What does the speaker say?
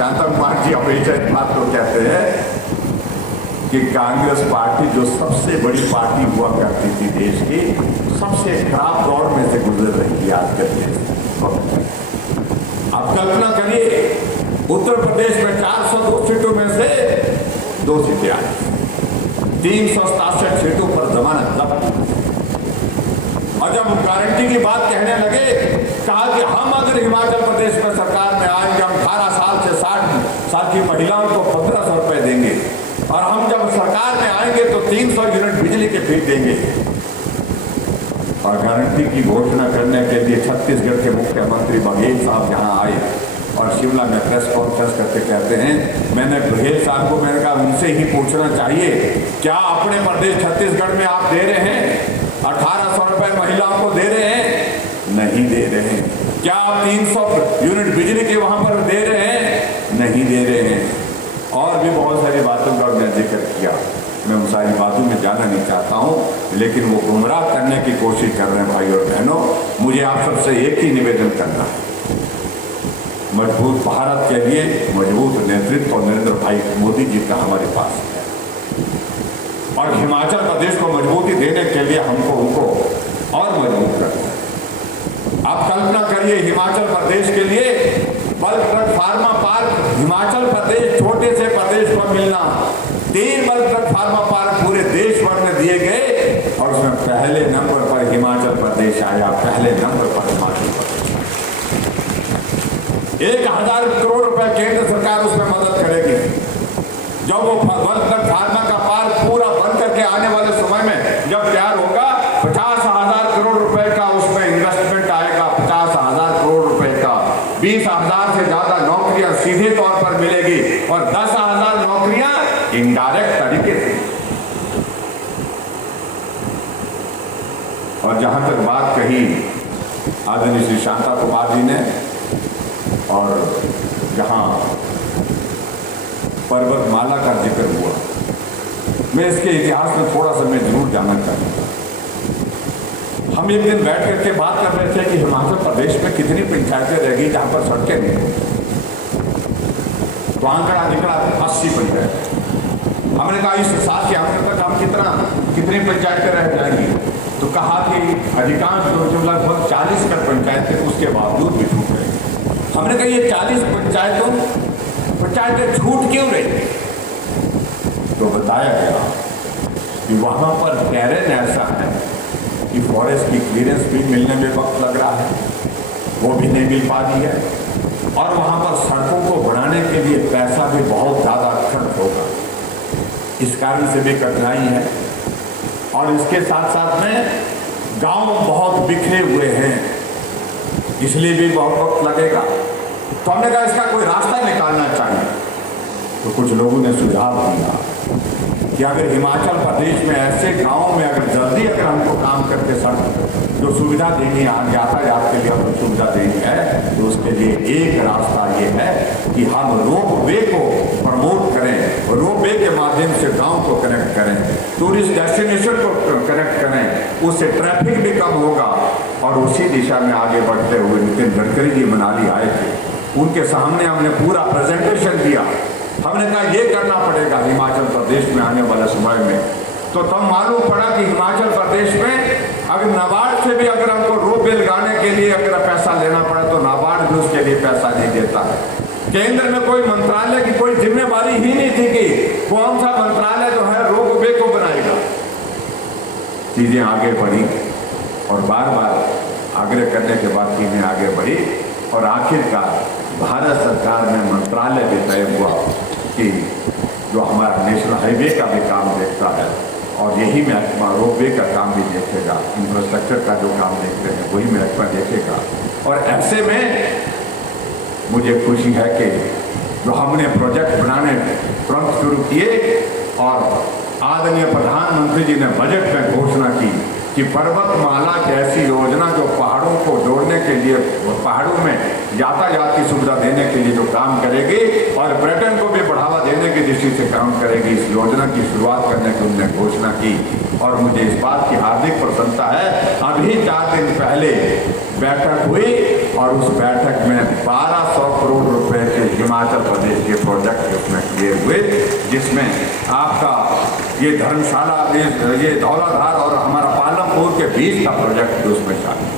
शांता कुमार जी हमेशा इस बात को कहते हैं कि कांग्रेस पार्टी जो सबसे बड़ी पार्टी हुआ करती थी देश की, सबसे खराब दौर में से गुजर रही है आज के देश। आप कल्पना करिए, उत्तर प्रदेश में 402 सीटों में से 2 सीटें आई, 367 सीटों पर जमानत जब्त। और जब गारंटी की बात कहने लगे, कहा कि हम अगर हिमाचल प्रदेश में सरकार में आएंगे, हम 18 साल से 60 साल की महिलाओं को 1500 रुपए देंगे, और हम जब सरकार में आएंगे तो 300 यूनिट बिजली के फ्री देंगे। और गारंटी की घोषणा करने के लिए छत्तीसगढ़ के मुख्यमंत्री बघेल साहब यहाँ आए और शिमला में प्रेस कॉन्फ्रेंस करके कहते हैं, मैंने बघेल साहब को मैंने कहा उनसे ही पूछना चाहिए, क्या अपने प्रदेश छत्तीसगढ़ में आप दे रहे हैं 1800 रुपए महिलाओं को दे रहे हैं? नहीं दे रहे हैं। क्या आप 300 यूनिट बिजली के वहां पर दे रहे हैं? नहीं दे रहे हैं। और भी बहुत सारी बातों का मैं जिक्र किया, मैं उन सारी बातों में जाना नहीं चाहता हूं, लेकिन वो गुमराह करने की कोशिश कर रहे हैं। भाई और बहनों, मुझे आप सबसे एक ही निवेदन करना है, मजबूत भारत के लिए मजबूत नेतृत्व और नरेंद्र भाई मोदी जी का हमारे पास है, और हिमाचल प्रदेश को मजबूती देने के लिए हमको उनको और मजबूत करना है। आप कल्पना करिए, हिमाचल प्रदेश के लिए bulk drug pharma park Himachal Pradesh छोटे से प्रदेश को मिलना, 3 बल्क ड्रग फार्मा पार्क पूरे देश भर में दिए गए, और उसमें पहले नंबर पर हिमाचल प्रदेश आया, पहले नंबर पर हिमाचल प्रदेश। 1000 करोड़ रुपए केंद्र सरकार उसमें मदद करेगी। जब वो बल्क ड्रग फार्मा का पार्क पूरा बन करके आने वाले समय में जब तैयार होगा, 50,000 करोड़ रुपए का उसमें इन्वेस्टमेंट आएगा, 50,000 करोड़ रुपए का, 20,000 से ज्यादा नौकरियां सीधे तौर पर मिलेगी, और 10,000 नौकरियां इनडायरेक्ट तरीके से। और जहां तक बात कही आदरणीय श्री शांता कुमार जी ने, और जहां पर्वतमाला का जिक्र हुआ, मैं इसके इतिहास में थोड़ा सा मैं जरूर जानना चाहूँगा। हम एक दिन बैठ करके बात कर रहे थे कि हिमाचल प्रदेश में कितनी पंचायतें रह गई जहाँ पर सड़कें नहीं होती, तो आंकड़ा निकला 80 पंचायत। हमने कहा इस साल के आंकड़े तक हम कितनी पंचायतें रह जाएंगी, तो कहा कि अधिकांश जो लगभग 40 कर पंचायतें उसके बावजूद भी छूट रही। हमने कहा ये 40 पंचायतें छूट क्यों रही? तो बताया गया कि वहां पर टेरेन ऐसा है कि फॉरेस्ट की क्लियरेंस भी मिलने में वक्त लग रहा है, वो भी नहीं मिल पा रही है, और वहां पर सड़कों को बनाने के लिए पैसा भी बहुत ज़्यादा खर्च होगा, इस कारण से भी कठिनाई है। और इसके साथ साथ में गांव बहुत बिखरे हुए हैं, इसलिए भी बहुत वक्त लगेगा। तो हमने कहा इसका कोई रास्ता निकालना चाहिए। तो कुछ लोगों ने सुझाव दिया कि अगर हिमाचल प्रदेश में ऐसे गांवों में अगर जल्दी अगर हमको काम करके सड़क जो सुविधा देनी है, यातायात के लिए हमको सुविधा देनी है, तो उसके लिए एक रास्ता ये है कि हम रोप वे को प्रमोट करें, रोप वे के माध्यम से गांव को कनेक्ट करें, टूरिस्ट डेस्टिनेशन को कनेक्ट करें, उससे ट्रैफिक भी कम होगा। और उसी दिशा में आगे बढ़ते हुए नितिन गडकरी जी मनाली आए थे, उनके सामने हमने पूरा प्रेजेंटेशन दिया। हमने कहा ये करना पड़ेगा हिमाचल प्रदेश में आने वाले समय में। तो तब मालूम पड़ा कि हिमाचल प्रदेश में अगर नाबार्ड से भी अगर हमको रोपवे लगाने के लिए अगर पैसा लेना पड़ा, तो नाबार्ड भी उसके लिए पैसा नहीं देता है। केंद्र में कोई मंत्रालय की कोई जिम्मेवारी ही नहीं थी कि कौन सा मंत्रालय जो है रोपवे को बनाएगा। चीजें आगे बढ़ी और बार बार आग्रह करने के बाद चीजें आगे बढ़ी, और आखिरकार भारत सरकार में मंत्रालय भी तय हुआ कि जो हमारा नेशनल हाईवे का भी काम देखता है, और यही महकमा रोपवे का काम भी देखेगा, इंफ्रास्ट्रक्चर का जो काम देखते हैं वही महकमा देखेगा। और ऐसे में मुझे खुशी है कि जो हमने प्रोजेक्ट बनाने तुरंत शुरू किए, और आदरणीय प्रधानमंत्री जी ने बजट में घोषणा की कि पर्वतमाला की ऐसी योजना जो पहाड़ों को जोड़ने के लिए, पहाड़ों में यातायात की सुविधा देने के लिए जो काम करेगी, और पर्यटन को भी बढ़ावा देने की दृष्टि से काम करेगी, इस योजना की शुरुआत करने की उन्होंने घोषणा की। और मुझे इस बात की हार्दिक प्रसन्नता है, अभी 4 दिन पहले बैठक हुई और उस बैठक में 1200 करोड़ रुपए के हिमाचल प्रदेश के प्रोजेक्ट उसमें क्लियर हुए, जिसमें आपका ये धर्मशाला, ये धौलाधार और हमारा पालमपुर के बीच का प्रोजेक्ट भी उसमें शामिल।